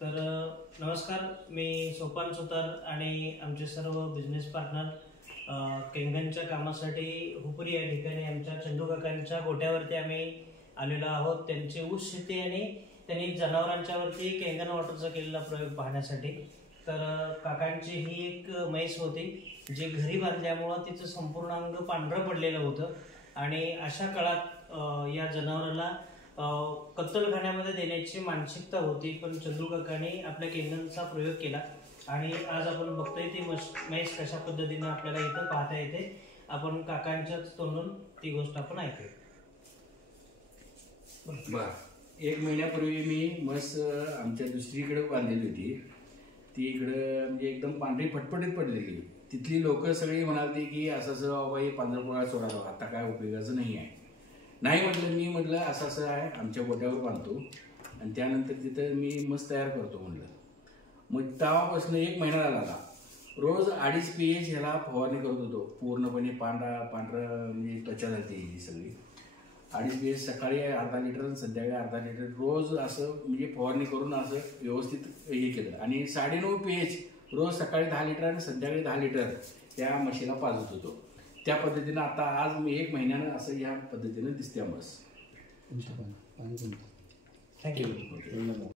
तर नमस्कार, मी सोपान सुतार आणि आमचे सर्व बिझनेस पार्टनर केंगनच्या कामासाठी हुपरी या ठिकाणी आमच्या चंदू काकांच्या गोट्यावरती आम्ही आलेलो आहोत। त्यांची ऊस शेती आणि त्यांनी जनावरांच्यावरती केंगन वॉटरचा केलेला प्रयोग पाहण्यासाठी। तर काकांची ही एक म्हैस होती जी घरी बांधल्यामुळे तिचं संपूर्ण अंग पांढरं पडलेलं होतं आणि अशा काळात या जनावराला कत्तलखान्यामध्ये देण्याची मानसिकता होती, पण चंदू काकांनी आपल्या केंगनचा प्रयोग केला आणि आज आपण बघतोय ती म्हैस कशा पद्धतीने आपल्याला इथं पाहता येते। आपण काकांच्याच तोंडून ती गोष्ट आपण ऐकूया। बर, 1 महिन्यापूर्वी मी म्हस आमच्या दुसरीकडे बांधलेली होती। ती इकडं म्हणजे एकदम पांढरी फटफटीत पडलेली। तिथली लोक सगळी म्हणाली की असं बाबा हे पांढरपुळा सोडावा, आता काय उपयोगाचं नाही आहे। नाही म्हटलं, मी म्हटलं असं आहे, आमच्या गोट्यावर बांधतो आणि त्यानंतर तिथं मी म्हस तयार करतो म्हटलं। मग तेव्हापासून 1 महिना झाला, रोज 2.5 pH ह्याला फवारणी करत होतो। पूर्णपणे पांढरा म्हणजे त्वचा झाली सगळी। 2.5 pH सकाळी अर्धा लिटर आणि संध्याकाळी अर्धा लिटर रोज असं म्हणजे फवारणी करून असं व्यवस्थित हे केलं आणि 9.5 pH रोज सकाळी 10 लिटर आणि संध्याकाळी 10 लिटर त्या म्हशीला पाजत होतो। त्या पद्धतीनं आता आज मी 1 महिन्यानं असं या पद्धतीनं दिसते म्हस। थँक्यू।